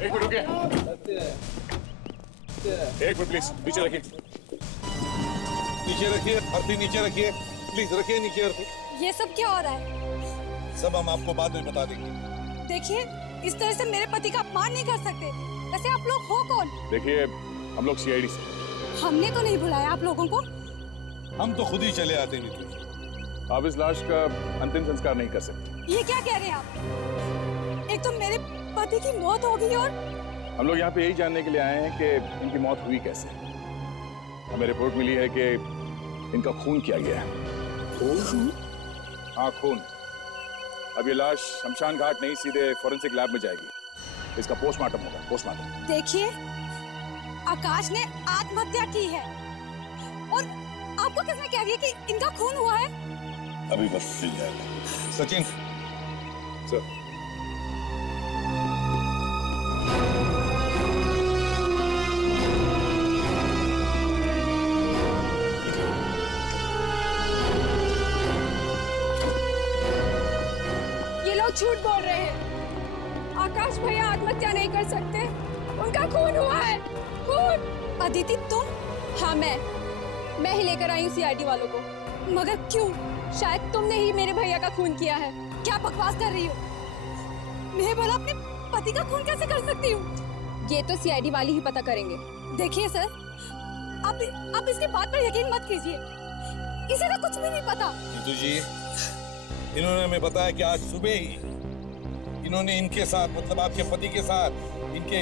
एक मिनट रुकिए, एक मिनट प्लीज, नीचे रखिए, नीचे रखिए, आरती नीचे रखिए, प्लीज रखिए नीचे आरती। ये सब क्या हो रहा है? सब हम आपको बाद में बता देंगे। देखिए, इस तरह से मेरे पति का अपमान नहीं कर सकते। वैसे आप लोग हो कौन? देखिए हम लोग सीआईडी से। हमने तो नहीं बुलाया आप लोगों को। हम तो खुद ही चले आते नहीं। आप इस लाश का अंतिम संस्कार नहीं कर सकते। ये क्या कह रहे हैं आप? एक तो मेरे पति की मौत हो गई और हम लोग यहाँ पे यही जानने के लिए आए हैं कि इनकी मौत हुई कैसे। हमें रिपोर्ट मिली है कि इनका खून किया गया है। खून? हाँ खून। अब ये लाश शमशान घाट नहीं सीधे फॉरेंसिक लैब में जाएगी। इसका पोस्टमार्टम होगा, पोस्टमार्टम। देखिए, आकाश ने आत्महत्या की है और आपको किसने कह दिया कि इनका खून हुआ है? अभी बस मिल जाएगा। सचिन सर, झूठ बोल रहे हैं। आकाश भैया आत्महत्या नहीं कर सकते, उनका खून हुआ है। खून? अदिति तुम? हाँ मैं ही लेकर आई हूँ सीआईडी वालों को। मगर क्यों? शायद तुमने ही मेरे भैया का खून किया है। क्या बकवास कर रही हो? मैं बोला अपने पति का खून कैसे कर सकती हूँ? ये तो सीआईडी वाले ही पता करेंगे। देखिए सर, आप इसकी बात पर यकीन मत कीजिए। इसे तो कुछ भी नहीं पता। जीतू जी, इन्होंने हमें बताया कि आज सुबह ही इन्होंने इनके साथ, मतलब आपके पति के साथ, इनके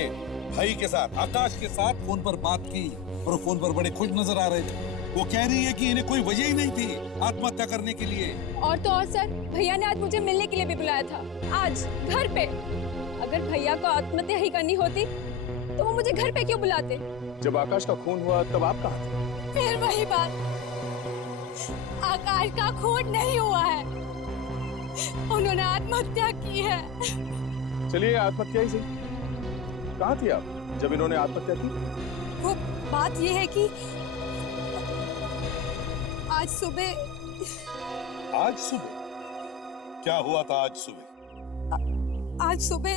भाई के साथ, आकाश के साथ फोन पर बात की और फोन पर बड़े खुश नजर आ रहे थे। वो कह रही है कि इन्हें कोई वजह ही नहीं थी आत्महत्या करने के लिए। और तो और सर, भैया ने आज मुझे मिलने के लिए भी बुलाया था, आज घर पे। अगर भैया को आत्महत्या ही करनी होती तो वो मुझे घर पे क्यों बुलाते? जब आकाश का खून हुआ तब आप कहाँ थे? फिर वही बात, आकाश का खून नहीं हुआ है, उन्होंने आत्महत्या की है। चलिए आत्महत्या ही सही। कहाँ थी आप जब इन्होंने आत्महत्या की? वो बात ये है कि आज सुबह क्या हुआ था आज सुबह? आज सुबह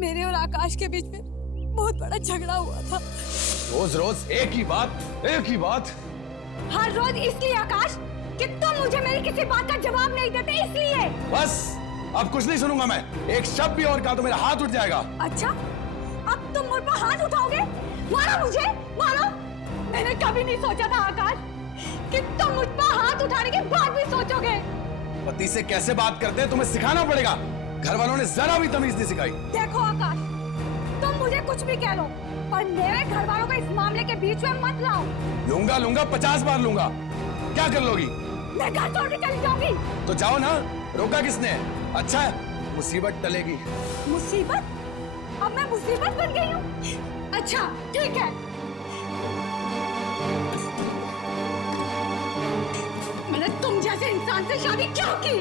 मेरे और आकाश के बीच में बहुत बड़ा झगड़ा हुआ था। रोज रोज एक ही बात। हर रोज इसलिए आकाश कि तुम मुझे मेरी किसी बात का जवाब नहीं देते, इसलिए। बस अब कुछ नहीं सुनूंगा मैं। एक शब्द भी और कहा तो मेरा हाथ उठ जाएगा। अच्छा, अब तुम मुझ पर हाथ उठाओगे? मारो मुझे, मारो। मैंने कभी नहीं सोचा था आकाश कि तुम मुझ पर हाथ उठाने के बाद भी सोचोगे। पति से कैसे बात करते हैं तुम्हें सिखाना पड़ेगा। घर वालों ने जरा भी तमीज नहीं सिखाई। देखो आकाश, तुम मुझे कुछ भी कह लो, पर मेरे घर वालों को इस मामले के बीच में मत लाओ। लूंगा 50 बार लूंगा। क्या कर लोगी? मैं घर छोड़ के चली जाऊंगी। तो जाओ ना, रोका किसने? अच्छा है, मुसीबत टलेगी। मुसीबत? अब मैं मुसीबत बन गई हूँ? अच्छा ठीक है, मैंने तुम जैसे इंसान से शादी क्यों की?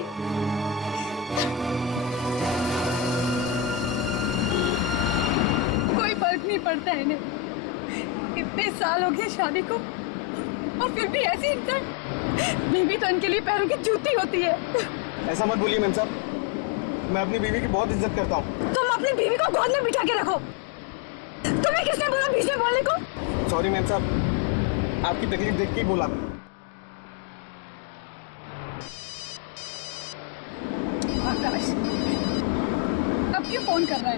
कोई फर्क नहीं पड़ता है इन्हें। इतने साल हो गए शादी को और फिर भी ऐसी इंसान। बीवी तो इनके लिए पैरों की जूती होती है। ऐसा मत बोलिए मैम साहब, मैं अपनी बीवी की बहुत इज्जत करता हूँ। तुम अपनी बीवी को गोद में बिठा के रखो। तुम्हें किसने बोला बीच में बोलने को? सॉरी मैम साहब, आपकी तकलीफ देख के ही बोला। आकाश, अब क्यों फोन कर रहा है?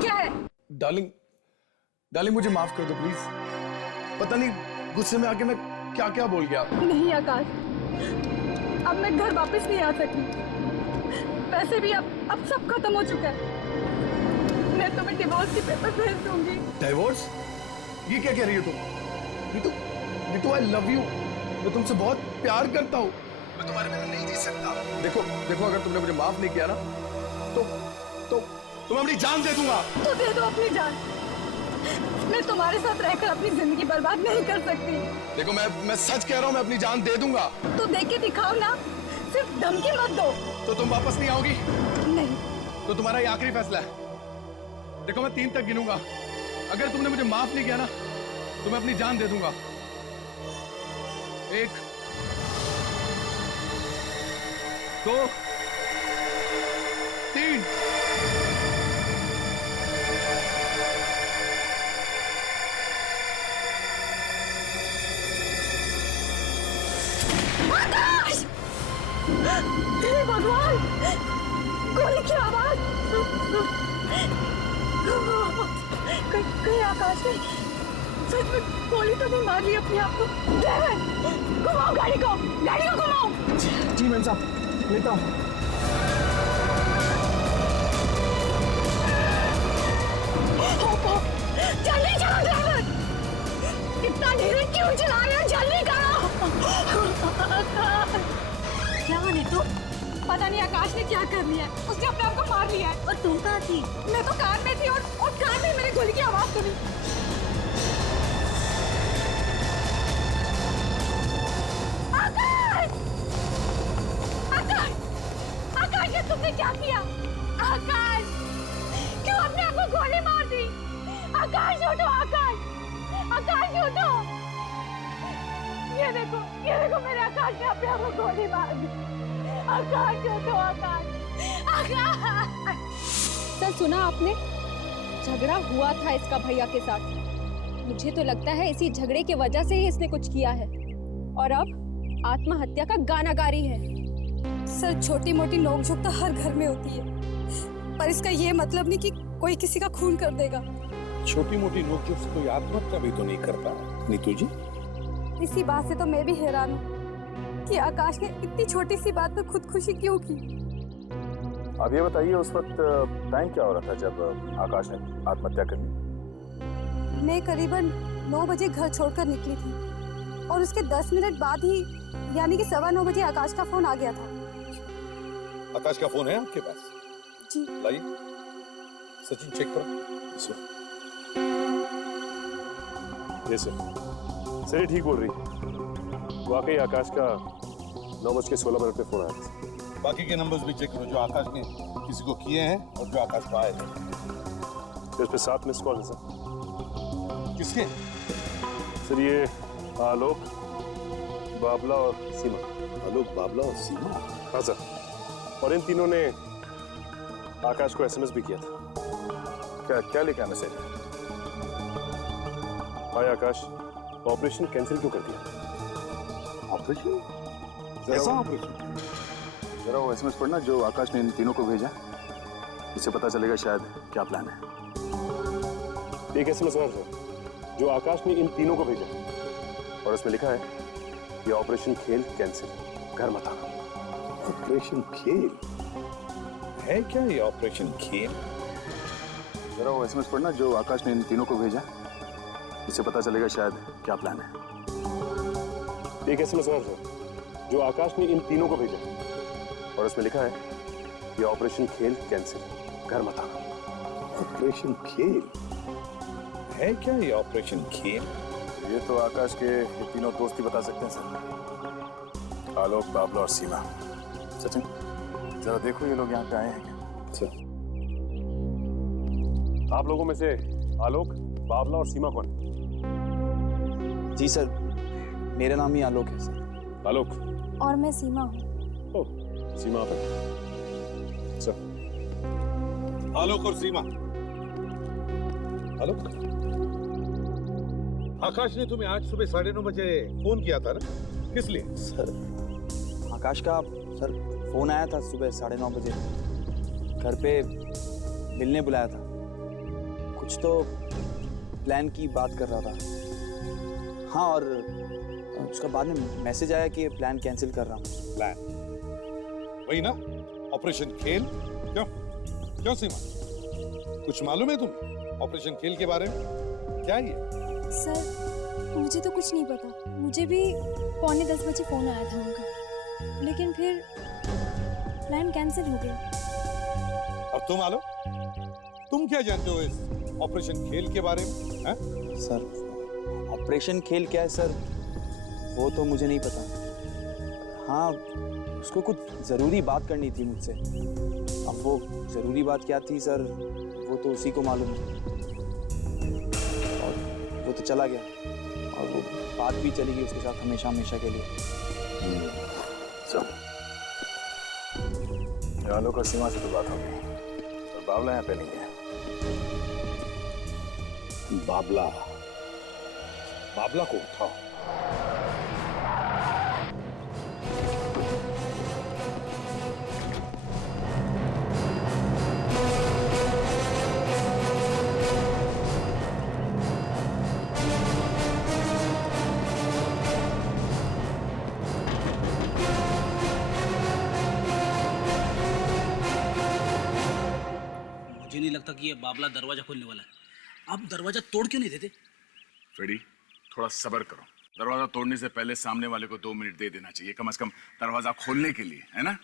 क्या है? डार्लिंग मुझे माफ कर दो प्लीज। पता नहीं गुस्से में आके मैं क्या क्या बोल गया। नहीं आकाश, अब मैं घर वापस नहीं आ सकती। वैसे भी अब सब खत्म हो चुका है। मैं तुम्हें डिवोर्स के पेपर भेज दूंगी। डिवोर्स? ये क्या कह रही हो तुम? ये तो आई लव यू। मैं तुमसे बहुत प्यार करता हूँ। मैं तुम्हारे बिना नहीं जी सकता। देखो अगर तुमने मुझे माफ नहीं किया ना तो मैं अपनी जान दे दूंगा। तो दे दो अपनी जान। मैं तुम्हारे साथ रहकर अपनी जिंदगी बर्बाद नहीं कर सकती। देखो मैं सच कह रहा हूँ, मैं अपनी जान दे दूंगा। तो दे के दिखाओ ना, सिर्फ धमकी मत दो। तो तुम वापस नहीं आओगी? नहीं। तो तुम्हारा ये आखिरी फैसला है। देखो मैं 3 तक गिनूंगा, अगर तुमने मुझे माफ नहीं किया ना तो मैं अपनी जान दे दूंगा। 1 2 3 हे भगवान, गोली की आवाज। कहीं आकाश ने सच में गोली तो नहीं मार ली अपने आप को? ड्राइवर, घुमाओ गाड़ी को घुमाओ। जी मैम साहब, लेता हूँ। जल्दी चलो ड्राइवर, इतना धीरे क्यों चला रहे हो? जल्दी करो। क्या नीतू? पता नहीं आकाश ने क्या कर लिया है, उसने अपने आप को मार लिया है। और तुम कहाँ थी? मैं तो कार में थी और कार में मेरे गोली की आवाज सुनी। आकाश! आकाश! आकाश, ये तुमने क्या किया? आकाश! क्यों अपने आप को गोली मार दी? आकाश उठो, आकाश! आकाश उठो! ये देखो मेरे आकाश ने अपने आप को गोली मार दी। आकाश उठो, आकाश! सर सुना आपने? झगड़ा हुआ था इसका भैया के साथ। मुझे तो लगता है इसी झगड़े की वजह से ही इसने कुछ किया है और अब आत्महत्या का गाना गा रही है। सर, छोटी मोटी नोकझोंक तो हर घर में होती है, पर इसका ये मतलब नहीं कि कोई किसी का खून कर देगा। छोटी मोटी नोकझोंक से कोई आत्महत्या भी तो नहीं करता नीतू जी। इसी बात से तो मैं भी हैरान हूँ कि आकाश ने इतनी छोटी सी बात पर खुदकुशी क्यों की। अब ये बताइए, उस वक्त टाइम क्या हो रहा था जब आकाश ने आत्महत्या कर ली? मैं करीबन 9 बजे घर छोड़कर निकली थी और उसके 10 मिनट बाद ही, यानी कि 9:15 बजे आकाश का फोन आ गया था। आकाश का फोन है आपके पास? जी। लाइए, सचिन चेक करो। ये सर ये ठीक बोल रही। वाकई आकाश का 9:16 पे फोन आया था। बाकी के नंबर्स भी चेक करो जो आकाश ने किसी को किए हैं और जो आकाश को आए हैं। इस पे 7 मिस कॉल है सर। किसके? सर ये आलोक, बाबला और सीमा। आलोक, बाबला और सीमा? हाँ सर, और इन तीनों ने आकाश को एसएमएस भी किया था। क्या लिखा मैसेज? हाय आकाश, ऑपरेशन कैंसिल क्यों कर दिया? ऑपरेशन? ऐसा ऑपरेशन? जरा वो एसएमएस पढ़ना जो आकाश ने इन तीनों को भेजा, इससे पता चलेगा शायद क्या प्लान है। एक एसएमएस और सर जो आकाश ने इन तीनों को भेजा और उसमें लिखा है कि ऑपरेशन खेल कैंसिल, घर मत आना। ऑपरेशन खेल है क्या ये ऑपरेशन खेल? जरा वो एसएमएस पढ़ना जो आकाश ने इन तीनों को भेजा, इससे पता चलेगा शायद क्या प्लान है। एक एसएमएस और सर जो आकाश ने इन तीनों को भेजा और उसमें लिखा है कि ऑपरेशन खेल कैंसिल, घर मत आना। ऑपरेशन खेल है क्या ये ऑपरेशन खेल? ये तो आकाश के ये तीनों दोस्त ही बता सकते हैं सर, आलोक, बाबला और सीमा। सचिन, जरा देखो ये लोग यहाँ पे आए हैं क्या? सर आप लोगों में से आलोक, बाबला और सीमा कौन? जी सर, मेरा नाम ही आलोक है सर। आलोक और मैं सीमा हूँ। ओह, सीमा आप हैं। सर आलोक और सीमा। आलोक, आकाश ने तुम्हें आज सुबह 9:30 बजे फोन किया था ना, किस लिए? सर आकाश का सर फोन आया था सुबह 9:30 बजे, घर पे मिलने बुलाया था। कुछ तो प्लान की बात कर रहा था। हाँ, और उसका बाद में मैसेज आया कि प्लान कैंसिल कर रहा हूँ। प्लान वही ना, ऑपरेशन खेल? क्यों क्यों सीमा, कुछ मालूम है तुम्हें ऑपरेशन खेल के बारे में? क्या ये? सर मुझे तो कुछ नहीं पता। मुझे भी 9:45 बजे फोन आया था उनका, लेकिन फिर प्लान कैंसिल हो गया। और तुम आलो, तुम क्या जानते हो इस ऑपरेशन खेल के बारे में? है? सर ऑपरेशन खेल क्या है सर, वो तो मुझे नहीं पता। हाँ, उसको कुछ ज़रूरी बात करनी थी मुझसे। अब वो ज़रूरी बात क्या थी सर, वो तो उसी को मालूम है। और वो तो चला गया और वो बात भी चली गई उसके साथ हमेशा हमेशा के लिए। आलोक और सीमा से तो बात हो गई, और बाबला यहाँ पे नहीं है। बाबला, बाबला को उठाओ। लगता कि ये बाबला दरवाजा खोलने वाला है। आप दरवाजा तोड़ क्यों नहीं देते? फ्रेडी, थोड़ा सब्र करो। दरवाजा तोड़ने से पहले सामने वाले को 2 मिनट दे देना चाहिए, कम से कम दरवाजा खोलने के लिए, है ना?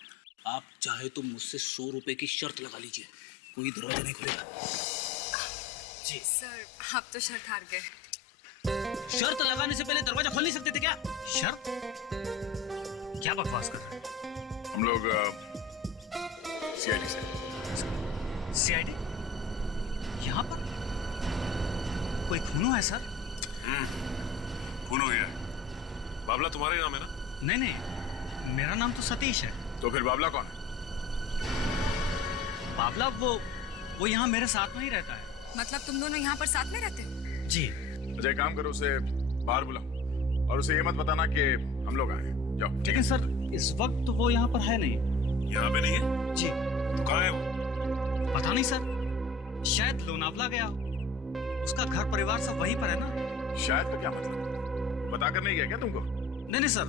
आप चाहे तो मुझसे 100 रुपए की शर्त लगा लीजिए, कोई दरवाजा नहीं खुलेगा। जी सर, आप तो शर्त हार गए। शर्त लगाने से पहले दरवाजा खोल नहीं सकते थे क्या? शर्त? क्या बकवास कर रहे हैं? हम लोग सीआईडी से। सीआईडी? यहाँ पर कोई खून हुआ है सर? खून हो गया है। बाबला तुम्हारे नाम है ना? नहीं नहीं, मेरा नाम तो सतीश है। तो फिर बाबला कौन है? बाबला वो यहाँ मेरे साथ में ही रहता है। मतलब तुम दोनों यहाँ पर साथ में रहते हो? जी। अच्छा, एक काम करो, उसे बाहर बुलाओ और उसे ये मत बताना कि हम लोग आए हैं। जाओ। लेकिन सर इस वक्त तो वो यहाँ पर है नहीं। यहाँ पे नहीं है? जी। तो कहाँ है वो? पता नहीं सर, शायद लोनावला गया। उसका घर परिवार सब वहीं पर है ना। शायद का क्या मतलब? बता कर नहीं गया क्या तुमको? नहीं सर,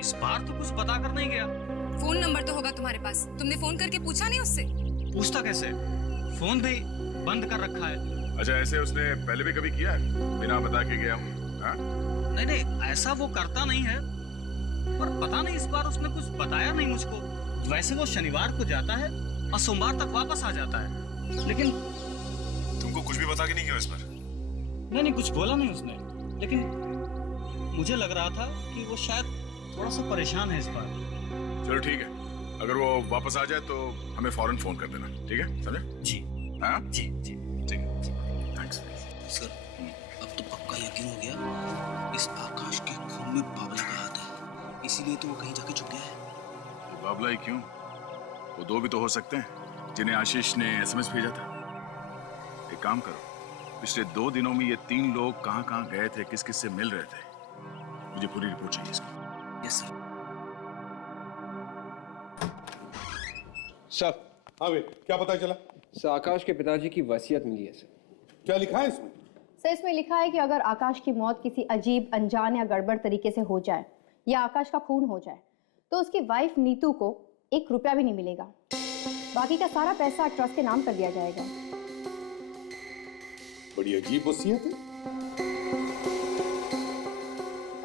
इस बार तो कुछ बता कर नहीं गया। फोन नंबर तो होगा तुम्हारे पास, तुमने फोन करके पूछा नहीं उससे? पूछता कैसे, फोन भी बंद कर रखा है। अच्छा, ऐसे उसने पहले भी कभी किया है बिना बता के गया हूँ? नहीं नहीं, ऐसा वो करता नहीं है, पर पता नहीं इस बार उसने कुछ बताया नहीं मुझको। वैसे वो शनिवार को जाता है और सोमवार तक वापस आ जाता है। लेकिन तुमको कुछ भी बता के नहीं गया इस बार? नहीं, कुछ बोला नहीं उसने, लेकिन मुझे लग रहा था कि वो शायद थोड़ा सा परेशान है इस बार। चलो ठीक है, अगर वो वापस आ जाए तो हमें फौरन फोन कर देना, ठीक है? समझे? जी। हाँ जी। ठीक है, थैंक्स। सर, अब तो पक्का यकीन हो गया, इस आकाश के खून में बाबला का हाथ है, इसीलिए तो वो कहीं जाके छुप गया है। बाबला ही क्यों? वो 2 भी तो हो सकते हैं जिन्हें आशीष ने एसएमएस भेजा था। एक काम करो, पिछले 2 दिनों में ये 3 लोग कहाँ गए थे, किस किस से मिल रहे थे, मुझे पूरी रिपोर्ट चाहिए इसकी। Yes sir. सर, हाँ भाई, क्या पता चला? सर, आकाश के पिताजी की वसीयत मिली है सर। क्या लिखा है इसमें? सर, इसमें लिखा है कि अगर आकाश की मौत किसी अजीब, अनजान या गड़बड़ तरीके से हो जाए या आकाश का खून हो जाए तो उसकी वाइफ नीतू को 1 रुपया भी नहीं मिलेगा। बाकी का सारा पैसा ट्रस्ट के नाम कर दिया जाएगा। बड़ी अजीब वसीयत है।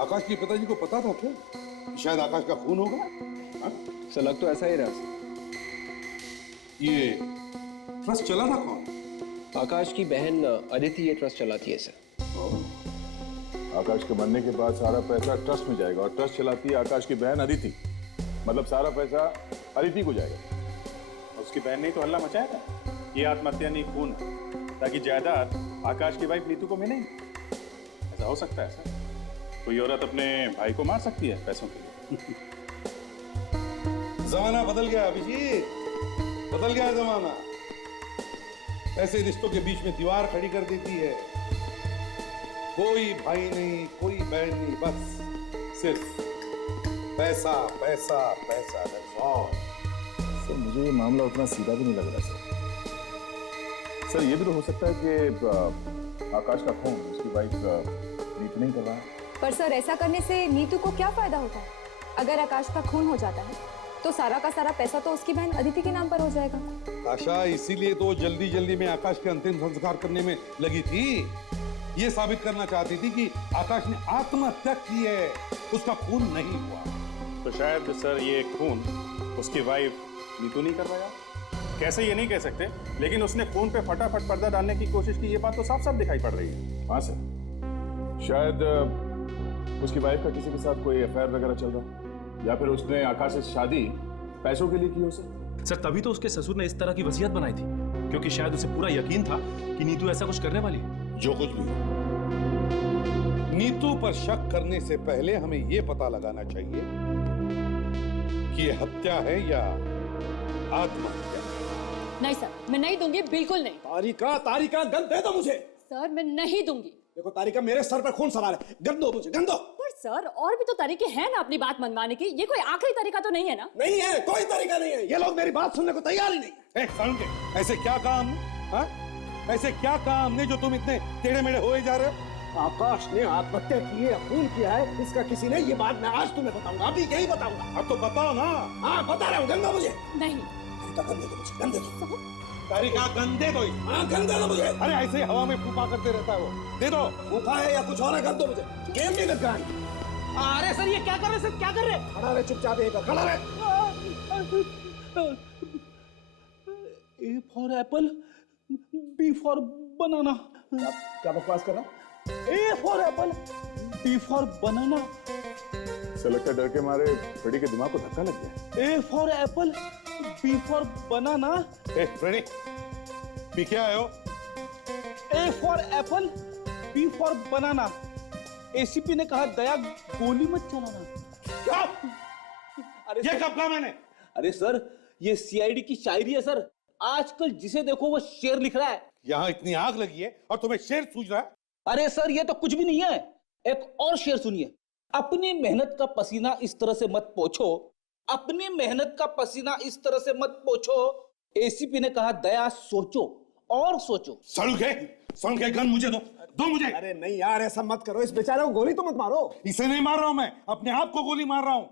आकाश के पिताजी को पता था क्या कि शायद आकाश का खून होगा? सर, लग तो ऐसा ही रहा सर। ये ट्रस्ट चला था कौन? आकाश की बहन अदिति ये ट्रस्ट चलाती है सर। आकाश के मरने के बाद सारा पैसा ट्रस्ट में जाएगा और ट्रस्ट चलाती है आकाश की बहन अदिति, मतलब सारा पैसा अदिति को जाएगा। उसकी बहन ने तो हल्ला मचाया था, ये आत्महत्या नहीं खून, ताकि जायदाद आकाश की वाइफ नीतू को मिले। ऐसा हो सकता है सर? कोई औरत अपने भाई को मार सकती है पैसों के लिए? जमाना बदल गया अभिजीत, बदल गया जमाना। ऐसे रिश्तों के बीच में दीवार खड़ी कर देती है। कोई भाई नहीं, कोई बहन नहीं, बस सिर्फ पैसा पैसा पैसा। सर, मुझे ये मामला उतना सीधा भी नहीं लग रहा सर। ये भी तो हो सकता है कि आकाश का खून उसकी वाइफ नीतू नहीं कर रहा है। पर सर, ऐसा करने से नीतू को क्या फायदा होता है? अगर आकाश का खून हो जाता है तो सारा का सारा पैसा तो उसकी बहन अदिति के नाम पर हो जाएगा। आशा, इसीलिए तो जल्दी जल्दी में आकाश के अंतिम संस्कार करने में लगी थी। ये साबित करना चाहती थी कि आकाश ने आत्महत्या की है, उसका खून नहीं हुआ। तो शायद सर ये खून उसकी वाइफ नीतू नहीं कर पाया। कैसे ये नहीं कह सकते, लेकिन उसने खून पे फटाफट पर्दा डालने की कोशिश की, ये बात तो साफ साफ दिखाई पड़ रही है। हाँ सर, शायद उसकी वाइफ का किसी के साथ कोई अफेयर वगैरह चल रहा, या फिर उसने आकाश से शादी पैसों के लिए की हो सर, तभी तो उसके ससुर ने इस तरह की वसीयत बनाई थी, क्योंकि शायद उसे पूरा यकीन था कि नीतू ऐसा कुछ करने वाली है। जो कुछ भी, नीतू पर शक करने से पहले हमें यह पता लगाना चाहिए कि ये हत्या है या आत्महत्या। नहीं सर, मैं नहीं दूंगी, बिल्कुल नहीं। तारिका गन दे दो मुझे। सर, मैं नहीं दूंगी। देखो तारिका, मेरे सर पर खून सवार है, गन दो मुझे, गन दो। पर सर, और भी तो तरीके हैं ना अपनी बात मनवाने की, ये कोई आखिरी तरीका तो नहीं है ना? नहीं है, कोई तरीका नहीं है। ये लोग मेरी बात सुनने को तैयार ही नहीं है। समझे? ऐसे क्या काम, हाँ? ऐसे क्या काम ने जो तुम इतने टेढ़े मेढ़े होए जा रहे हो? आकाश ने आत्महत्या की है, खून किया है, इसका किसी ने, ये बात मैं आज तुम्हें बताऊंगा, अभी यही बताऊंगा। अब तो बताओ ना। हाँ, बता रहा हूँ, गन दो मुझे। नहीं। गन दे दो मुझे, गन दे दो। कारी का गन दे दो। हाँ गन दे दो मुझे। अरे ऐसे ही हवा में फूफा करते रहता है वो, दे दो। फूफा है या कुछ और है, कर दो मुझे। गेम नहीं लग रहा है। अरे सर ये क्या कर रहे सर, क्या कर रहे? खड़ा रहे चुपचाप, यहीं पर खड़ा रहे। A for apple, B for banana. क्या बकवास कर रहा? A for apple, B for banana. ऐसा लगता है डर के मारे फ्रेडी के दिमाग को धक्का लग गया। A for apple, B for banana. ए फ्रेडी, पी क्या आए हो? A for apple, B for banana. ACP ने कहा दया गोली मत चलाना। क्या? अरे ये कब कहा मैंने? अरे सर ये सीआईडी की शायरी है सर, आजकल जिसे देखो वो शेर लिख रहा है। यहाँ इतनी आग लगी है और तुम्हें शेर सूझ रहा है? अरे सर ये तो कुछ भी नहीं है, एक और शेर सुनिए। अपनी मेहनत का पसीना इस तरह से मत पोछो, अपनी मेहनत का पसीना इस तरह से मत पोछो, एसीपी ने कहा दया सोचो और सोचो। सड़ू के गन मुझे दो मुझे। अरे नहीं यार ऐसा मत करो, इस बेचारे को गोली तो मत मारो। इसे नहीं मार रहा हूं मैं, अपने आप को गोली मार रहा हूं।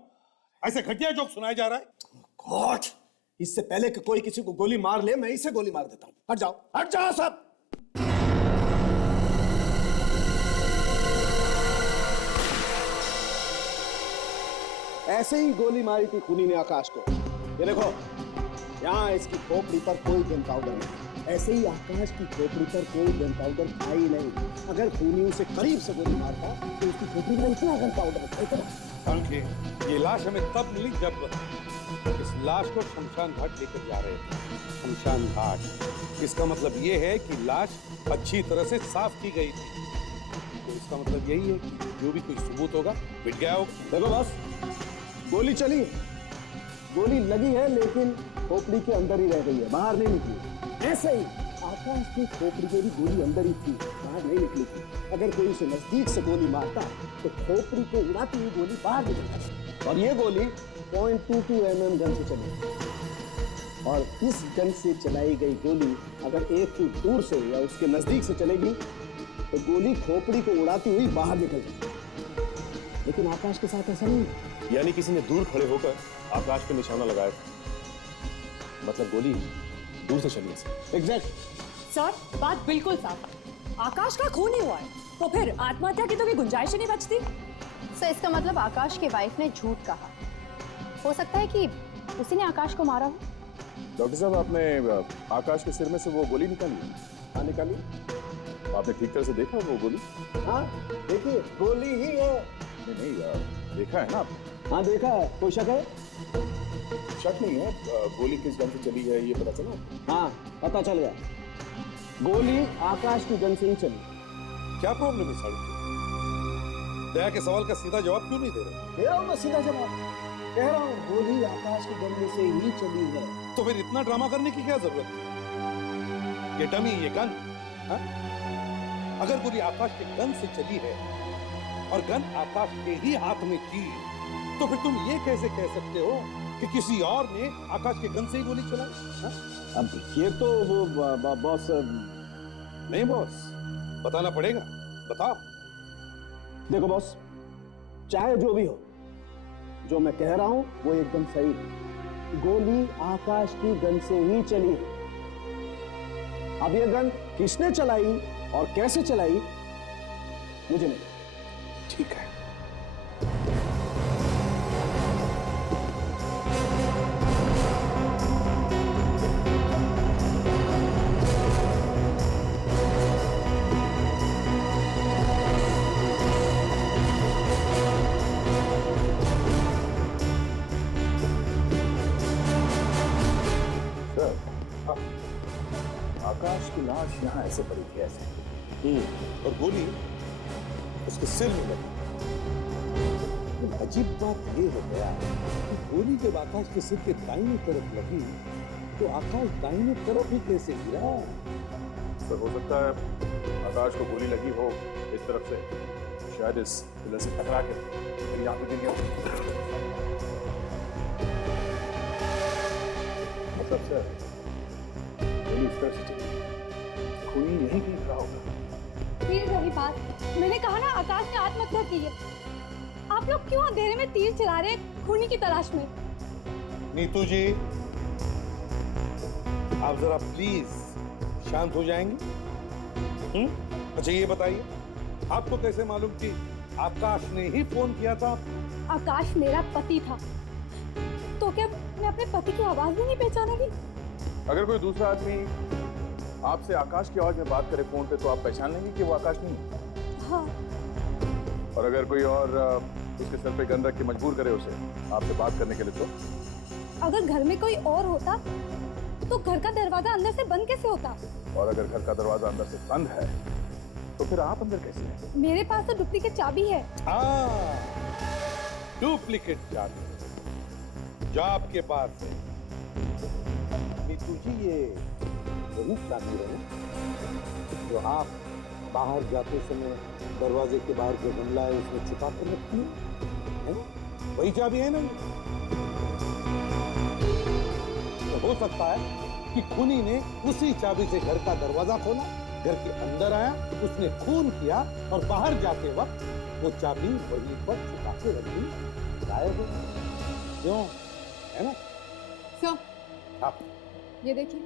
ऐसे घटिया जोक सुनाया जा रहा है। गॉड, इससे पहले कि कोई किसी को गोली मार ले मैं इसे गोली मार देता हूं। हट जाओ सब। ऐसे ही गोली मारी थी खूनी ने आकाश को। ये देखो, यहाँ इसकी खोपड़ी पर कोई गन पाउडर नहीं। ऐसे ही आकाश की खोपड़ी पर कोई गन पाउडर था ही नहीं। अगर खूनी उसे करीब से गोली मारता तो उसकी खोपड़ी में इतना गन पाउडर। ये लाश हमें तब मिली जब इस लाश को शमशान घाट लेकर जा रहे थे। शमशान घाट, इसका मतलब ये है कि लाश अच्छी तरह से साफ की गई थी। तो इसका मतलब यही है कि जो भी कोई सबूत होगा मिट गया होगा। देखो बस, गोली चली, गोली लगी है लेकिन खोपड़ी के अंदर ही रह गई है, बाहर नहीं निकली। ऐसे ही आकाश की खोपड़ी में भी गोली अंदर ही थी, बाहर नहीं निकली थी। अगर कोई उसे नजदीक से गोली मारता तो खोपड़ी को उड़ाती हुई गोली बाहर निकल जाती। और ये गोली 0.22 mm गन से चली। और इस गन से चलाई गई गोली अगर 1 फुट दूर से या उसके नजदीक से चलेगी तो गोली खोपड़ी को उड़ाती हुई बाहर निकल जाएगी। लेकिन आकाश के साथ ऐसा नहीं। यानी किसी ने दूर खड़े होकर आकाश पे निशाना लगाया था, मतलब गोली दूर से चली है। एग्जैक्ट सर बात बिल्कुल साफ है, आकाश का खून ही हुआ है, तो फिर आत्महत्या की तो कोई गुंजाइश ही नहीं बचती। सर इसका मतलब आकाश के वाइफ ने झूठ कहा। हो सकता है कि उसी ने आकाश को मारा हो। डॉक्टर साहब, आपने आकाश के सिर में से वो गोली निकाली? हाँ निकाली। आपने ठीक तरह से देखा वो गोली? हाँ देखिए, गोली ही है। नहीं, देखा है ना आपने? हाँ देखा है। कोई शक है? शक नहीं है। गोली किस गन से चली है ये पता चला? हाँ पता चल गया, गोली आकाश की गन से ही चली। क्या प्रॉब्लम है साड़ू? दया के सवाल का सीधा जवाब क्यों नहीं दे रहे? दे रहा हूँ मैं सीधा जवाब, कह रहा हूँ गोली आकाश की गन में से ही चली है। तो फिर इतना ड्रामा करने की क्या जरूरत है? ये डमी, ये गन, हाँ? अगर गोली आकाश के गन से चली है और गन आकाश के ही हाथ में थी, तो फिर तुम ये कैसे कह सकते हो कि किसी और ने आकाश के गन से ही गोली चलाई? अब ये तो वो बॉस नहीं बॉस, बताना पड़ेगा, बताओ। देखो बॉस, चाहे जो भी हो, जो मैं कह रहा हूं वो एकदम सही है। गोली आकाश की गन से ही चली है। अब ये गन किसने चलाई और कैसे चलाई मुझे नहीं। ठीक है। आकाश की लाश यहाँ ऐसे पड़ी थी, ऐसे, और गोली उसके सिर में लगी। अजीब बात ये हो गया कि गोली जब आकाश के सिर के दाहिनी तरफ लगी तो आकाश दाहिनी तरफ ही कैसे गिरा? सर हो सकता है आकाश को गोली लगी हो इस तरफ से, शायद इस पिलर से टकरा के यहाँ पे गिर गया। मतलब सर गोली इस तरफ से चली, खूनी यहीं कहीं खड़ा होगा। फिर वही बात, मैंने कहा ना आकाश ने आत्महत्या की है। आप लोग क्यों अंधेरे में तीर चला रहे हैं खूनी की तलाश में? नीतू जी, आप जरा प्लीज शांत हो जाएंगे? अच्छा ये बताइए, आपको कैसे मालूम कि आकाश ने ही फोन किया था? आकाश मेरा पति था, तो क्या मैं अपने पति की आवाज भी नहीं पहचानेगी? अगर कोई दूसरा आदमी आपसे आकाश की आवाज में बात करे फोन पे तो आप पहचान लेंगे कि वो आकाश नहीं है। हाँ। और अगर कोई और उसके सर पे गन रख के मजबूर करे उसे आपसे बात करने के लिए तो? अगर घर में कोई और होता तो घर का दरवाजा अंदर से बंद कैसे होता? और अगर घर का दरवाजा अंदर से बंद है तो फिर आप अंदर कैसे हैं? मेरे पास तो डुप्लीकेट चाबी है। हाँ, डुप्लीकेट चाबी जो आपके पास है। नीतू जी, ये वही चाबी है जो आप बाहर जाते समय दरवाजे के बाहर जो गमला है उसमें छुपा कर रखती है? वही चाबी है ना? तो हो सकता है कि खूनी ने उसी चाबी से घर का दरवाजा खोला, घर के अंदर आया, उसने खून किया और बाहर जाते वक्त वो चाबी वहीं पर छुपा के रख दी, गायब हो गई। क्यों, है ना? सर, आप ये देखिए,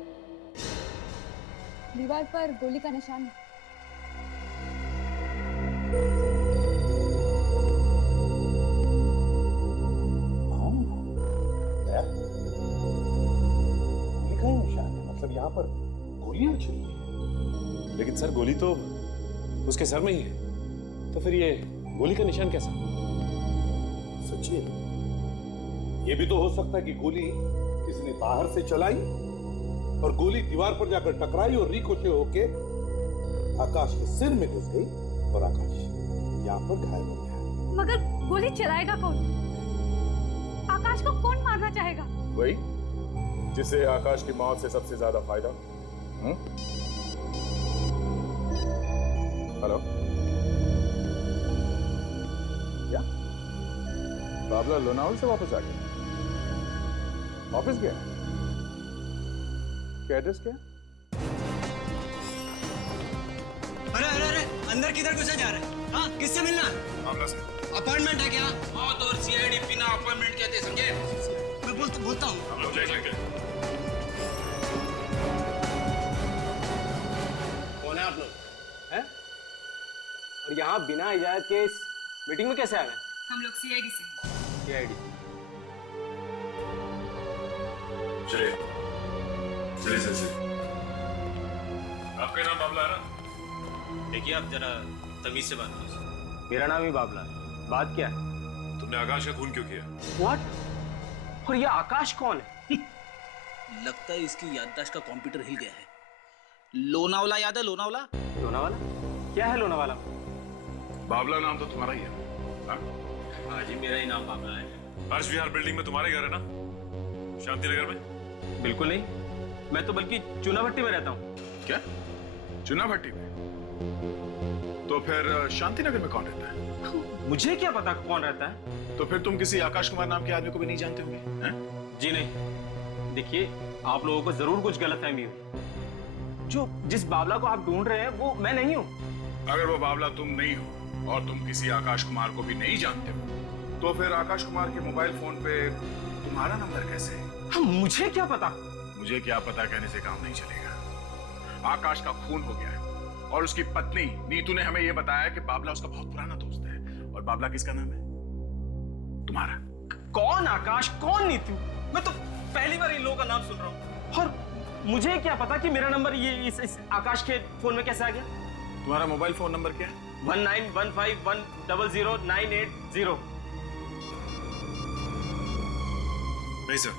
दीवार पर गोली का निशान है। लिखा है निशान है, मतलब यहाँ पर गोलियां चली हैं। लेकिन सर गोली तो उसके सर में ही है, तो फिर ये गोली का निशान कैसा? सचिन, ये भी तो हो सकता है कि गोली किसी ने बाहर से चलाई और गोली दीवार पर जाकर टकराई और रिकोशे होके आकाश के सिर में घुस गई और आकाश यहाँ पर घायल हो गया। मगर गोली चलाएगा कौन? आकाश को कौन मारना चाहेगा? वही जिसे आकाश की मौत से सबसे ज्यादा फायदा। हेलो, क्या बाबला लोनावल से वापस आ गया? ऑफिस गया? क्या एड्रेस क्या? अरे अरे अरे, अंदर किधर घुसे जा रहे हैं? हाँ, किससे मिलना? मामला से अपॉइंटमेंट है क्या? मौत और सीआईडी बिना अपॉइंटमेंट कहते, समझे? मैं बोलता हूँ। हम लोग जाएंगे। कौन है आप लोग? हैं? और यहाँ बिना इजाजत के इस मीटिंग में कैसे आ गए? हम लोग सीआईडी से हैं। सीआईडी। चलिए चलिए चलिए। आपका नाम बाबला है ना? देखिए, आप जरा तमीज से बात कीजिए। मेरा नाम ही बाबला है। बात क्या है? तुमने आकाश का खून क्यों किया? व्हाट? और ये आकाश कौन है? लगता है इसकी याददाश्त का कंप्यूटर हिल गया है। लोनावाला याद है? लोनावाला? लोनावाला? क्या है लोनावाला? बाबला नाम तो तुम्हारा ही है। हाँ जी, मेरा ही नाम बाबला है। हर्ष विहार बिल्डिंग में तुम्हारे घर है ना? शांति नगर में? बिल्कुल नहीं, मैं तो बल्कि चूनाभट्टी में रहता हूँ। क्या? चुनाभट्टी में? तो फिर शांतिनगर में कौन रहता है? मुझे क्या पता कौन रहता है? तो फिर तुम किसी आकाश कुमार नाम के आदमी को भी नहीं जानते होंगे, हैं? जी नहीं। देखिए, आप लोगों को जरूर कुछ गलतफहमी हुई। जो जिस बाबला को आप ढूंढ रहे हैं वो मैं नहीं हूँ। अगर वो बाबला तुम नहीं हो और तुम किसी आकाश कुमार को भी नहीं जानते हो तो फिर आकाश कुमार के मोबाइल फोन पे तुम्हारा नंबर कैसे है? हाँ, मुझे क्या पता? मुझे क्या पता कहने से काम नहीं चलेगा। आकाश का खून हो गया है और उसकी पत्नी नीतू ने हमें यह बताया कि बाबला उसका बहुत पुराना दोस्त है। और बाबला किसका नाम है? तुम्हारा। कौन आकाश, कौन नीतू? मैं तो पहली बार इन लोगों का नाम सुन रहा हूँ। और मुझे क्या पता कि मेरा नंबर ये इस आकाश के फोन में कैसे आ गया? तुम्हारा मोबाइल फोन नंबर क्या है? 1915100980। नहीं सर,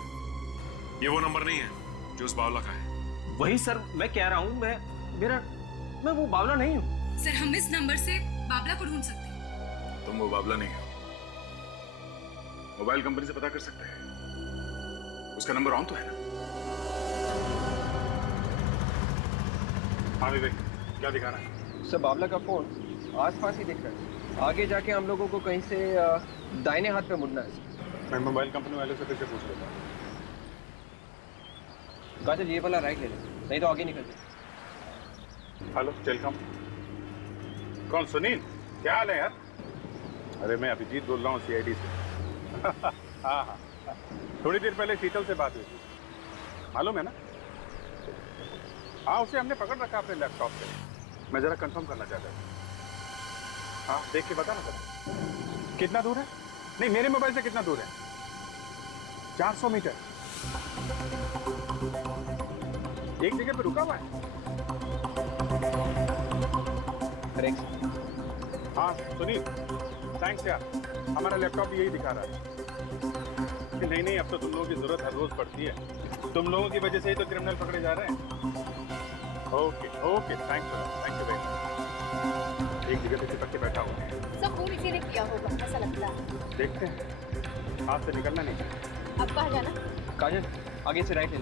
ये वो नंबर नहीं है जो उस बावला का है। वही सर मैं कह रहा हूँ, मैं वो बावला नहीं हूँ। सर, हम इस नंबर से बाबला को ढूंढ सकते हैं। तुम वो बाबला नहीं हो। मोबाइल कंपनी से पता कर सकते हैं, उसका नंबर ऑन तो है ना? हाँ विवेक, क्या दिखा रहा है? सर, बाबला का फोन आसपास ही दिख रहा है। आगे जाके हम लोगों को कहीं से दाहिने हाथ पे मुड़ना है। मैं मोबाइल कंपनी वाले से फिर से पूछ लेता हूँ। काजल, ये वाला राइट ले लो, नहीं तो आगे निकल जाए। Hello, telecom. कौन? सुनील, क्या हाल है यार? अरे मैं अभिजीत बोल रहा हूँ, सीआईडी से। हाँ हाँ, थोड़ी देर पहले शीतल से बात हुई थी, मालूम है ना? हाँ, उसे हमने पकड़ रखा अपने लैपटॉप पे। मैं जरा कंफर्म करना चाहता हूँ। हाँ, देख के बता ना जरा। कितना दूर है? नहीं, मेरे मोबाइल से कितना दूर है? 400 मीटर। एक जगह पे रुका हुआ है। हाँ सुनील, थैंक्स यार, हमारा लैपटॉप यही दिखा रहा है। नहीं नहीं, अब तो तुम लोगों की जरूरत हर रोज पड़ती है। तुम लोगों की वजह से ही तो क्रिमिनल पकड़े जा रहे हैं। Okay okay, thank you very much. एक जगह पे चिपक के बैठा हुआ है। सब फोन इसी ने किया होगा ऐसा लगता है। देखते हैं, हाथ से निकलना नहीं। अब कहाँ जाना? काजल, आगे से राइट ले।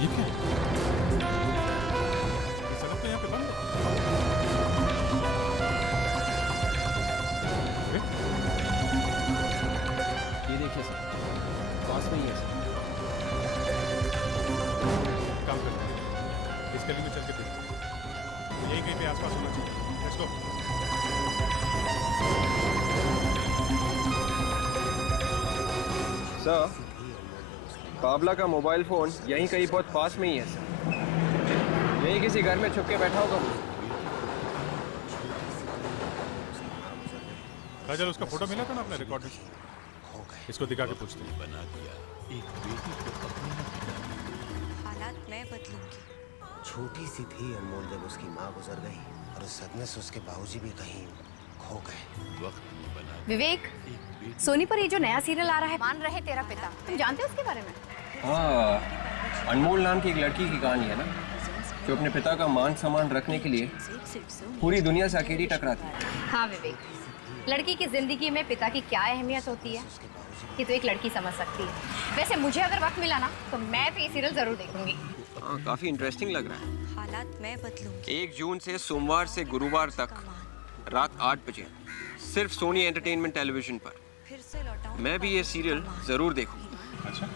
ये क्या है? ये सड़क तो यहाँ पे बंद है। ये देखिए सर, पास में ही है सर। काम करते हैं, इस गली में चल के देखते हैं। यही कहीं पे आसपास होना चाहिए। Let's go. सर, बाबला का मोबाइल फोन यहीं कहीं बहुत पास में ही है सर। यहीं किसी घर में छुप के बैठा होगा। काजल, उसका फोटो मिला था ना अपने रिकॉर्ड में? इसको दिखा के पूछते हैं। हालात मैं बदलूंगी। छोटी सी थी अनमोल जब उसकी माँ गुजर गई और उस सदमे से उसके बाबूजी भी कहीं खो गए। विवेक, सोनी पर ये जो नया सीरियल आ रहा है, मान रहे तेरा पिता, तुम जानते हो उसके बारे में? हाँ, अनमोल नाम की एक लड़की की कहानी है ना, जो अपने पिता का मान सम्मान रखने के लिए पूरी दुनिया से अकेली टकराती है। हाँ विवेक, लड़की की जिंदगी में पिता की क्या अहमियत होती है कि तो एक लड़की समझ सकती है। वैसे मुझे अगर वक्त मिला ना तो मैं तो ये सीरियल जरूर देखूंगी। हाँ, काफी इंटरेस्टिंग लग रहा है। हालात मैं बदलूंगी। 1 जून से सोमवार से गुरुवार तक रात 8 बजे सिर्फ सोनी एंटरटेनमेंट टेलीविजन पर। फिर से लौटाऊं। मैं भी ये सीरियल जरूर देखूंगा। अच्छा,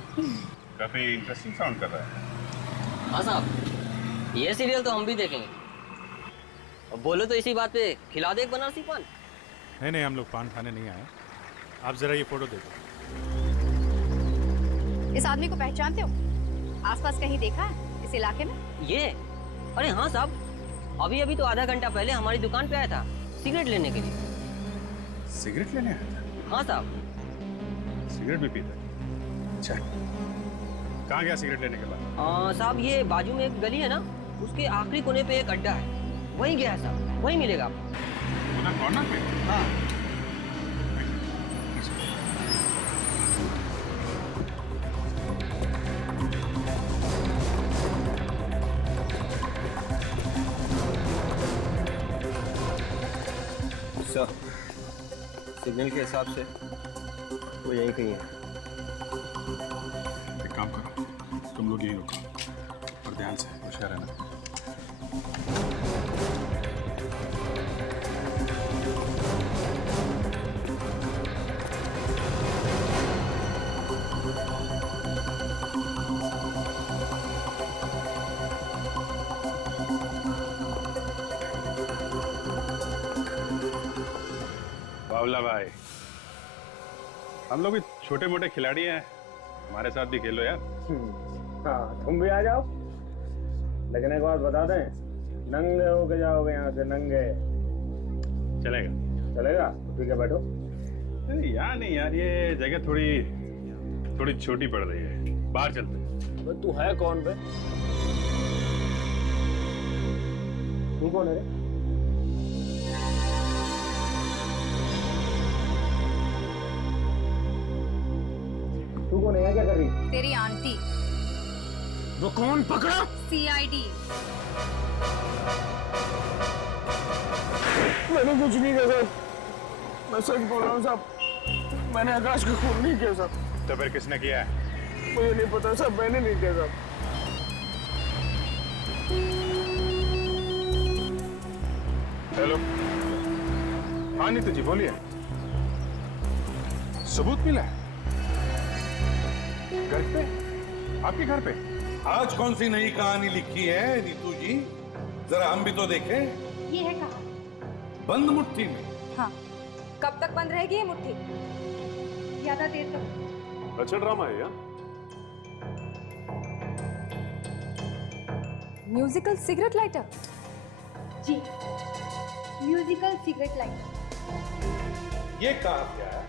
काफी इंटरेस्टिंग साउंड कर रहा है। हाँ साहब, ये सीरियल तो हम भी देखेंगे। अब बोलो तो इसी बात पे खिला दे एक बनारसी पान। नहीं, हम लोग पान खाने नहीं आए। आप जरा ये फोटो देखो। इस आदमी को पहचानते हो? आसपास कहीं देखा है इस इलाके में? ये? अरे हाँ साहब, अभी तो आधा घंटा पहले हमारी दुकान पे आया था सिगरेट लेने के लिए। सिगरेट लेने आया था? हाँ साहब। सिगरेट भी पीता है? अच्छा, कहाँ गया सिगरेट लेने के बाद? साहब, ये बाजू में एक गली है ना, उसके आखिरी कोने पे एक अड्डा है, वहीं गया है साहब, वहीं मिलेगा आपको। कॉर्नर पे? हाँ। सर, सिग्नल के हिसाब से वो यहीं कहीं है। एक काम करो, तुम लोग यहीं रुको और ध्यान से होशियार रहना। बावला भाई, हम लोग भी छोटे मोटे खिलाड़ी हैं, हमारे साथ भी खेलो यार। हाँ, तुम भी आ जाओ, लेकिन एक बात बता दें, नंगे होके जाओगे यहाँ से, नंगे। चलेगा? ठीक है, बैठो। नहीं यार, ये जगह थोड़ी छोटी पड़ रही है, बाहर चलते हैं। तू है कौन बे? तू कौन है रे? तू कौन है? क्या कर रही? तेरी आंटी। वो कौन पकड़ा? CID। मैंने कुछ नहीं किया, मैं सच बोल रहा हूँ साहब। मैंने आकाश को खून नहीं किया साहब। तो फिर किसने किया है? मुझे नहीं पता साहब, मैंने नहीं किया साहब। हेलो, हाँ नीतू जी बोलिए। सबूत मिला है? घर पे? आपके घर पे? आज कौन सी नई कहानी लिखी है नीतू जी? जरा हम भी तो देखें। ये है कहानी। बंद मुट्ठी में। हाँ, कब तक बंद रहेगी ये मुट्ठी? ज्यादा देर तक। अच्छा ड्रामा है यार। Musical cigarette lighter? जी, म्यूजिकल सिगरेट लाइटर। ये कहाँ से आया?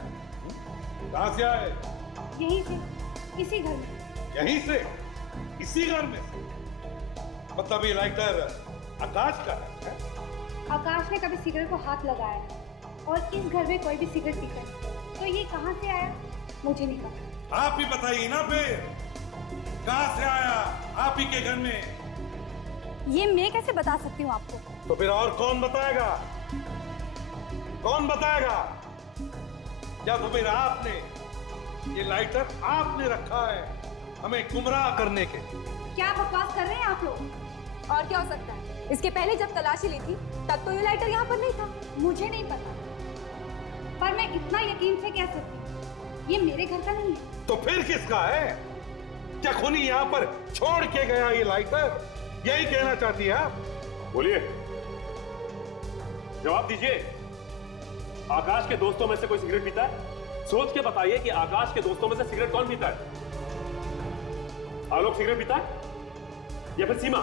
कहाँ से आया? यहीं से, इसी घर में। यहीं से? इसी घर में से? मतलब ये लाइटर आकाश का है? आकाश ने कभी सिगरेट को हाथ लगाया है और इस घर में कोई भी सिगरेट पीता नहीं, तो ये कहाँ से आया मुझे नहीं पता। आप ही बताइए ना फिर, कहाँ से आया आप ही के घर में? ये मैं कैसे बता सकती हूँ आपको? तो फिर और कौन बताएगा? कौन बताएगा? या तो फिर आपने, ये लाइटर आपने रखा है हमें गुमराह करने के? क्या बकवास कर रहे हैं आप लोग? और क्या हो सकता है? इसके पहले जब तलाशी ली थी तब तो ये लाइटर यहाँ पर नहीं था। मुझे नहीं पता, पर मैं इतना यकीन से कह सकती हूँ ये मेरे घर का नहीं है। तो फिर किसका है? क्या खूनी यहाँ पर छोड़ के गया ये लाइटर? यही कहना चाहती है आप? बोलिए, जवाब दीजिए। आकाश के दोस्तों में से कोई सिगरेट पीता है? सोच के बताइए कि आकाश के दोस्तों में से सिगरेट कौन पीता है? आलोक सिगरेट पीता है या फिर सीमा?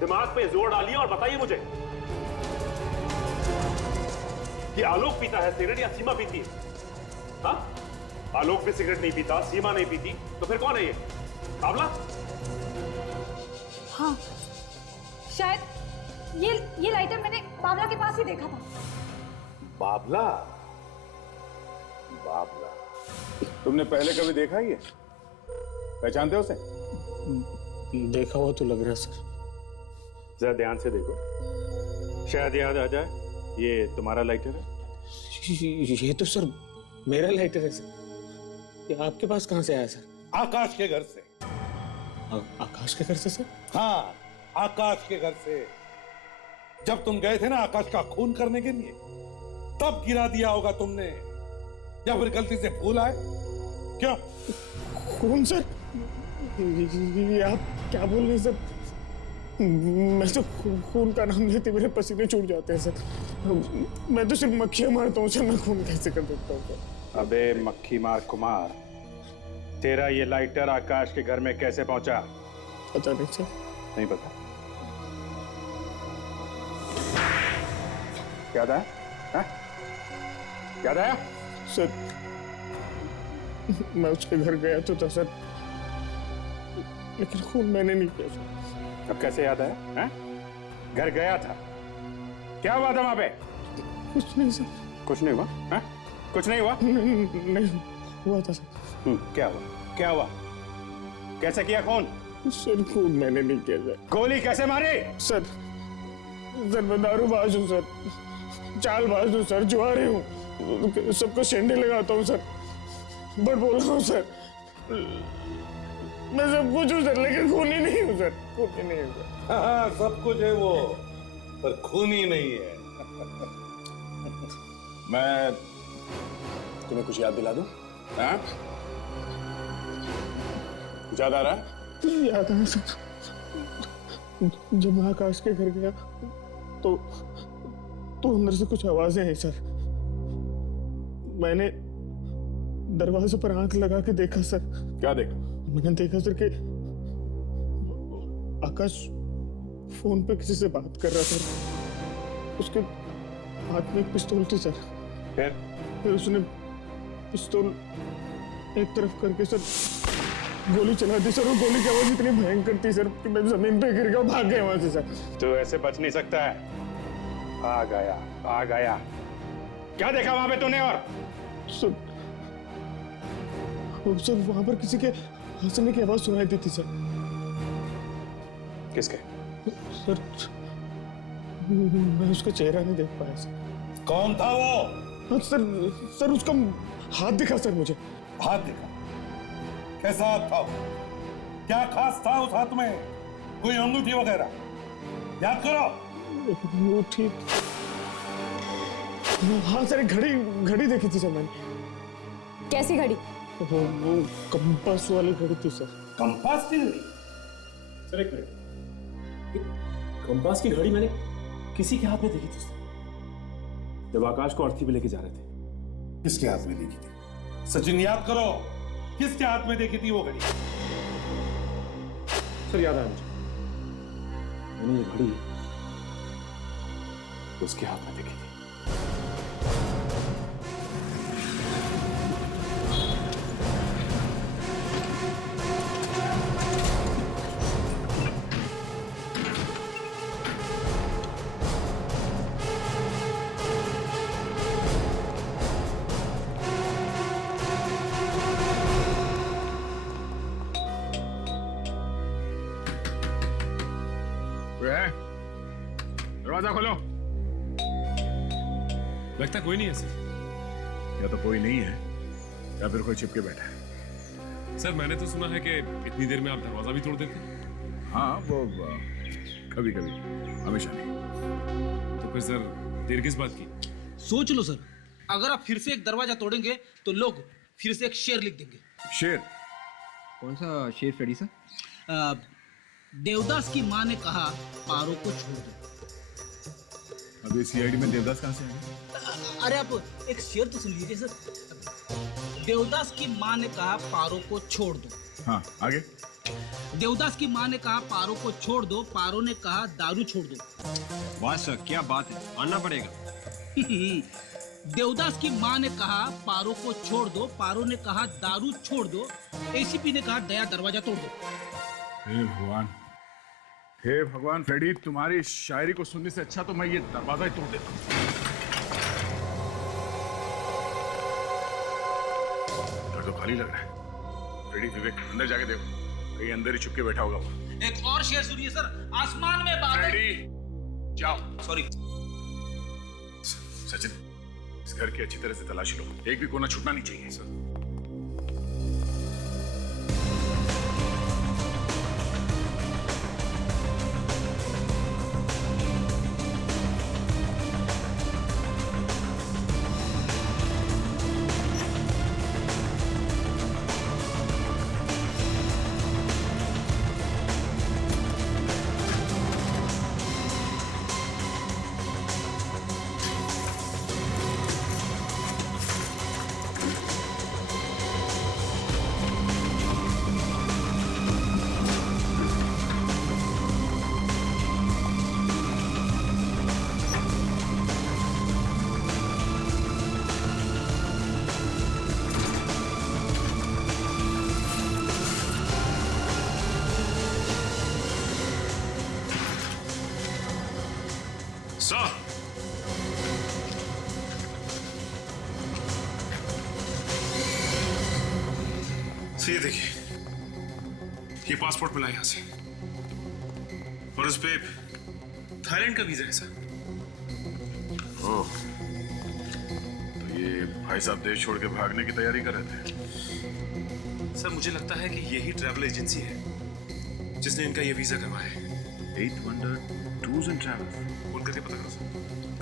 दिमाग पे जोर डालिए और बताइए मुझे कि आलोक पीता है सिगरेट या सीमा पीती है? हाँ, आलोक भी सिगरेट नहीं पीता, सीमा नहीं पीती, तो फिर कौन है ये? बाबला? हाँ, शायद ये लाइटर मैंने बाबला के पास ही देखा था। बाबला? बाबला तुमने पहले कभी देखा ये? पहचानते हो उसे? देखा हुआ तो लग रहा है सर। जरा ध्यान से देखो, शायद याद आ जाए ये तुम्हारा लाइटर है। ये तो सर मेरा लाइटर है सर। ये आपके पास कहाँ से आया सर? आकाश के घर से। आकाश के घर से सर? हाँ, आकाश के घर से। जब तुम गए थे ना आकाश का खून करने के लिए, तब गिरा दिया होगा तुमने, या फिर गलती से भूल आए? क्यों? खून सर? ये आप क्या बोल रहे हैं सर? मैं तो खून का नाम लेते मेरे पसीने छूट जाते हैं सर। मैं तो सिर्फ मक्खियां मारता हूँ सर, मैं खून कैसे कर सकता हूँ सर? अबे मक्खी मार कुमार, तेरा ये लाइटर आकाश के घर में कैसे पहुंचा? पता नहीं सर। नहीं पता? याद आया? हाँ? याद आया? सर मैं उसके घर गया तो था सर, लेकिन खून मैंने नहीं किया सर। अब कैसे याद आया? हाँ? घर गया था, क्या हुआ था वहां पे? कुछ नहीं सर। कुछ नहीं हुआ? हाँ? कुछ नहीं हुआ? नहीं हुआ था सर। क्या हुआ? क्या हुआ? कैसे किया खून? सर खून मैंने नहीं किया सर। गोली कैसे मारी? सर मैं दारूबाज हूँ सर, चालबाज हूँ सर, जुआरी हूँ, सबको शेंडे लगाता हूँ सर, बड़ बोल रहा हूँ सर, मैं सब कुछ हूँ सर, लेकिन खूनी नहीं हूँ सर, खूनी नहीं हूँ सर। हाँ, सब कुछ है वो, पर खूनी नहीं है। मैं तुम्हें कुछ याद दिला दूं? हाँ? कुछ याद आ रहा है? याद आया सर, जब मैं आकाश के घर गया तो अंदर से कुछ आवाजें आई सर। मैंने दरवाजे पर आंख लगा के देखा सर। क्या देखा? मैंने देखा सर कि आकाश फोन पे किसी से बात कर रहा था, उसके हाथ में एक पिस्तौल थी सर। फिर उसने पिस्तौल एक तरफ करके सर गोली चला दी सर, और गोली की आवाज इतनी भयंकर थी सर कि मैं जमीन पे गिर गया, भाग गया वहां से सर। तो ऐसे बच नहीं सकता है। आ गया। क्या देखा वहां पे तूने? और सर वहां पर किसी के हंसने की आवाज सुनाई देती सर। किसके? सर मैं उसका चेहरा नहीं देख पाया सर। कौन था वो? हाँ सर उसका हाथ दिखा सर मुझे। हाथ दिखा? कैसा हाथ था वो? क्या खास था उस हाथ में? कोई अंगूठी वगैरह? याद करो। अंगूठी? हाँ सर, घड़ी देखी थी सर मैंने। कैसी घड़ी? वो कंपास वाली घड़ी थी सर। कंपास की घड़ी? सर एक मिनट, कंपास की घड़ी मैंने किसी के हाथ में देखी थी सर। जब आकाश को अर्थी पे लेके जा रहे थे। किसके हाथ में देखी थी सचिन? याद करो, किसके हाथ में देखी थी वो घड़ी? सर याद आया मुझे, मैंने ये घड़ी उसके हाथ में देखी थी। दरवाजा खोलो। लगता कोई नहीं है सर। या तो कोई नहीं है या फिर कोई छिपके बैठा है। सर मैंने तो सुना है कि इतनी देर में आप दरवाजा भी तोड़ देते हैं। हाँ वो कभी कभी, हमेशा नहीं। तो फिर सर देर किस बात की? सोच लो सर, अगर आप फिर से एक दरवाजा तोड़ेंगे तो लोग फिर से एक शेर लिख देंगे। शेर? कौन सा शेर फ्रेडी सर? देवदास की माँ ने कहा पारो को छोड़ दो। अभी सीआईडी में देवदास कहाँ से आए? अरे आप एक शेर तो सुन लीजिए सर। देवदास की माँ ने कहा पारो को छोड़ दो। हाँ आगे। देवदास की माँ ने कहा पारो को छोड़ दो, पारो ने कहा दारू छोड़ दो। वाह सर, क्या बात है, मानना पड़ेगा। देवदास की माँ ने कहा पारो को छोड़ दो, पारो ने कहा दारू छोड़ दो, एसीपी ने कहा दया दरवाजा तोड़ दो। हे भगवान, हे भगवान, फ्रेडी तुम्हारी शायरी को सुनने से अच्छा तो मैं ये दरवाजा ही तोड़ देता हूँ। घर तो खाली लग रहा है। फ्रेडी, विवेक अंदर जाके देखो, कहीं अंदर ही चुपके बैठा होगा वो। एक और शेर सुनिए सर, आसमान में बादल। फ्रेडी जाओ। सॉरी सचिन, इस घर की अच्छी तरह से तलाशी लो, एक भी कोना छूटना नहीं चाहिए। सर ये देखिए, ये पासपोर्ट मिला यहां से और उस पे थाईलैंड का वीजा है सर। ओह, तो ये भाई साहब देश छोड़ के भागने की तैयारी कर रहे थे। सर मुझे लगता है कि यही ट्रैवल एजेंसी है जिसने इनका ये वीजा करवाया है। 8 wonder tours and travel. Phone करके पता करो सर।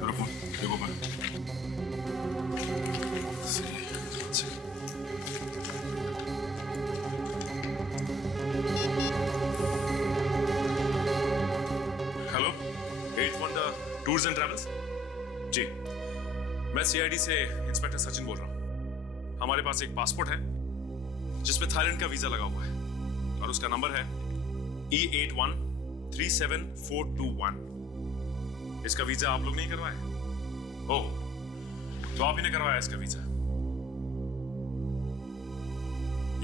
करो फोन, देखो पर। टूर्स एंड ट्रैवल्स जी, मैं सीआईडी से इंस्पेक्टर सचिन बोल रहा हूं। हमारे पास एक पासपोर्ट है जिसपे थाईलैंड का वीजा लगा हुआ है और उसका नंबर है E81 37421। इसका वीजा आप लोग नहीं करवाए? ओह, तो आप ही ने करवाया इसका वीजा।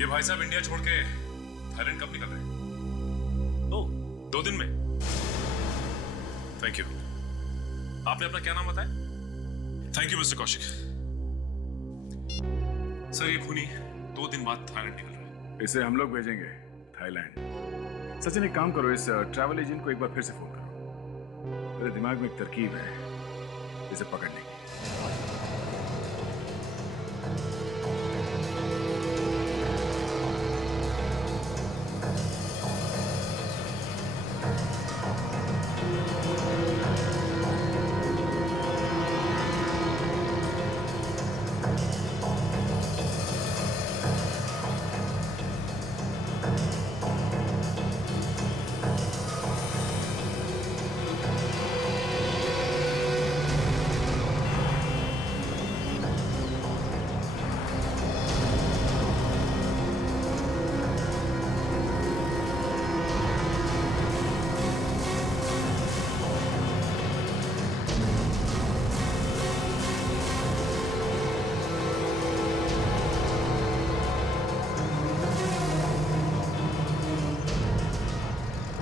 ये भाई साहब इंडिया छोड़ के थाईलैंड कब निकल रहे हैं? ओह, 2 दिन में। Thank you. आपने अपना क्या नाम बताया? Thank you mister Kaushik. Sir ये खूनी 2 दिन बाद थाईलैंड निकल रहा है। इसे हम लोग भेजेंगे थाईलैंड। सचिन एक काम करो, इस ट्रैवल एजेंट को एक बार फिर से फोन करो। मेरे दिमाग में एक तरकीब है इसे पकड़ने की।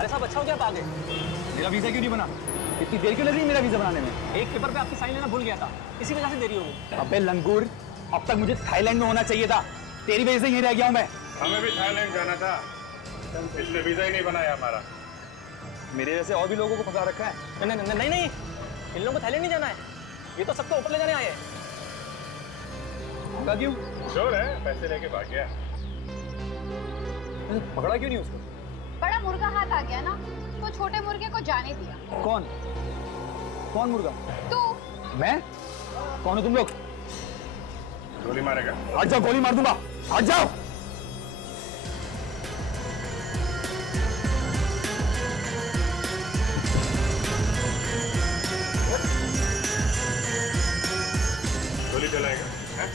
साहब अच्छा हो गया आप आ गए। मेरा वीजा क्यों नहीं बना? इतनी देर क्यों लग रही है मेरा वीजा बनाने में? एक पेपर पे आपकी साइन लेना भूल गया था, इसी वजह से देरी हो गई। अबे लंगूर, अब तक मुझे थाईलैंड में होना चाहिए था, तेरी वजह से यहीं रह गया हूं मैं। हमें भी थाईलैंड जाना था, इसलिए वीजा ही नहीं बनाया हमारा। मेरे जैसे और भी लोगों को फंसा रखा है। नहीं, इन लोगों को थाईलैंड नहीं जाना है, ये तो सबको ऊपर ले जाने आए हैं। क्यों? श्योर है, पैसे लेके भाग गया। पकड़ा क्यों नहीं उसको? बड़ा मुर्गा हाथ आ गया ना, तो छोटे मुर्गे को जाने दिया। कौन मुर्गा? तू। मैं? कौन हो तुम लोग? गोली मारेगा? हट जाओ, गोली मार दूंगा, हट जाओ। गोली चलाएगा? हैं?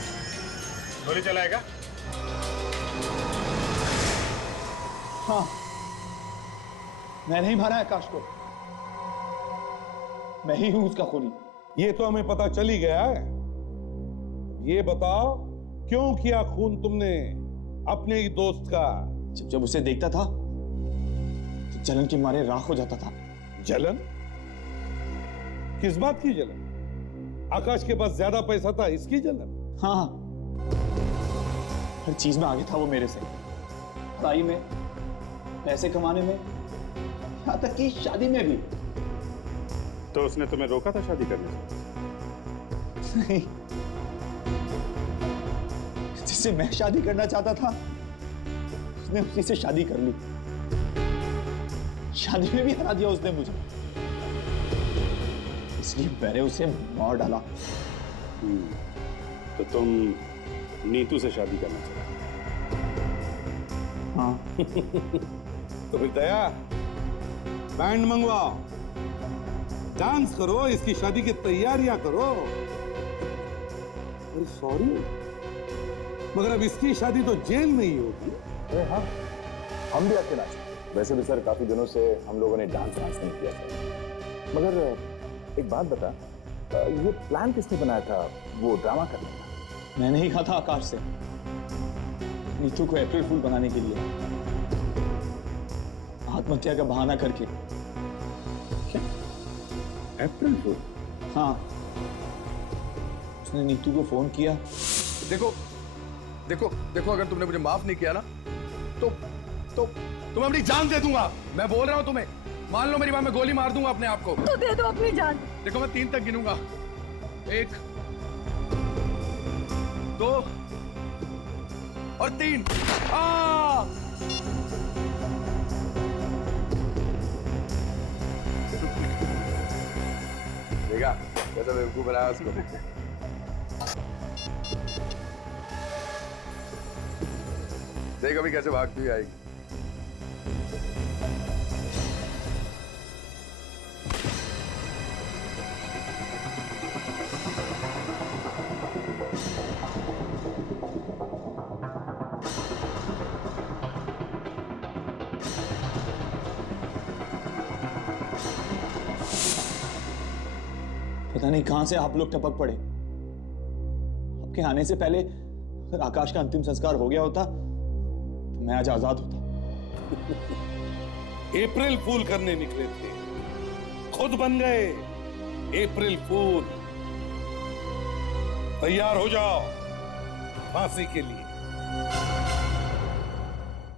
गोली चलाएगा? हाँ, मैं नहीं मारा आकाश को, मैं ही हूं उसका खूनी। ये तो हमें पता चल ही गया है। ये बताओ, क्यों किया खून तुमने अपने ही दोस्त का? जब उसे देखता था तो जलन के मारे राख हो जाता था। जलन? किस बात की जलन? आकाश के पास ज्यादा पैसा था, इसकी जलन? हाँ, हर चीज में आगे था वो मेरे से, पढ़ाई में, पैसे कमाने में, यहाँ तक कि शादी में भी। तो उसने तुम्हें रोका था शादी करने से? नहीं, जिससे मैं शादी करना चाहता था उसने उसी से शादी कर ली। शादी में भी हरा दिया उसने मुझे, इसलिए मैंने उसे मार डाला। तो तुम नीतू से शादी करना चाहते? हाँ। तो फिर दया, बैंड मंगवाओ, डांस करो, इसकी शादी की तैयारियां करो। अरे सॉरी, मगर अब इसकी शादी तो जेल में ही होगी। अरे हाँ, हम भी आपके नाच। वैसे भी सर काफी दिनों से हम लोगों ने डांस नहीं किया था। मगर एक बात बता, ये प्लान किसने बनाया था वो ड्रामा करने का? मैंने ही कहा था आकाश से, नीतू को अप्रैल फूल बनाने के लिए, आत्महत्या का बहाना करके। अप्रैल फूल? हाँ, उसने नीतू को फोन किया। देखो देखो देखो, अगर तुमने मुझे माफ नहीं किया ना तो मैं अपनी जान दे दूंगा। मैं बोल रहा हूं तुम्हें, मान लो मेरी बात, मैं गोली मार दूंगा अपने आप को। तो दे दो अपनी जान। देखो मैं 3 तक गिनूंगा, 1 2 और 3। देखा कैसा बेवकूफ बनाया उसको। देख अभी कैसे भागती हुई आएगी। पता नहीं कहां से आप लोग टपक पड़े। आपके आने से पहले अगर आकाश का अंतिम संस्कार हो गया होता तो मैं आज आजाद होता। अप्रैल फूल करने निकले थे, खुद बन गए अप्रैल फूल। तैयार हो जाओ फांसी के लिए।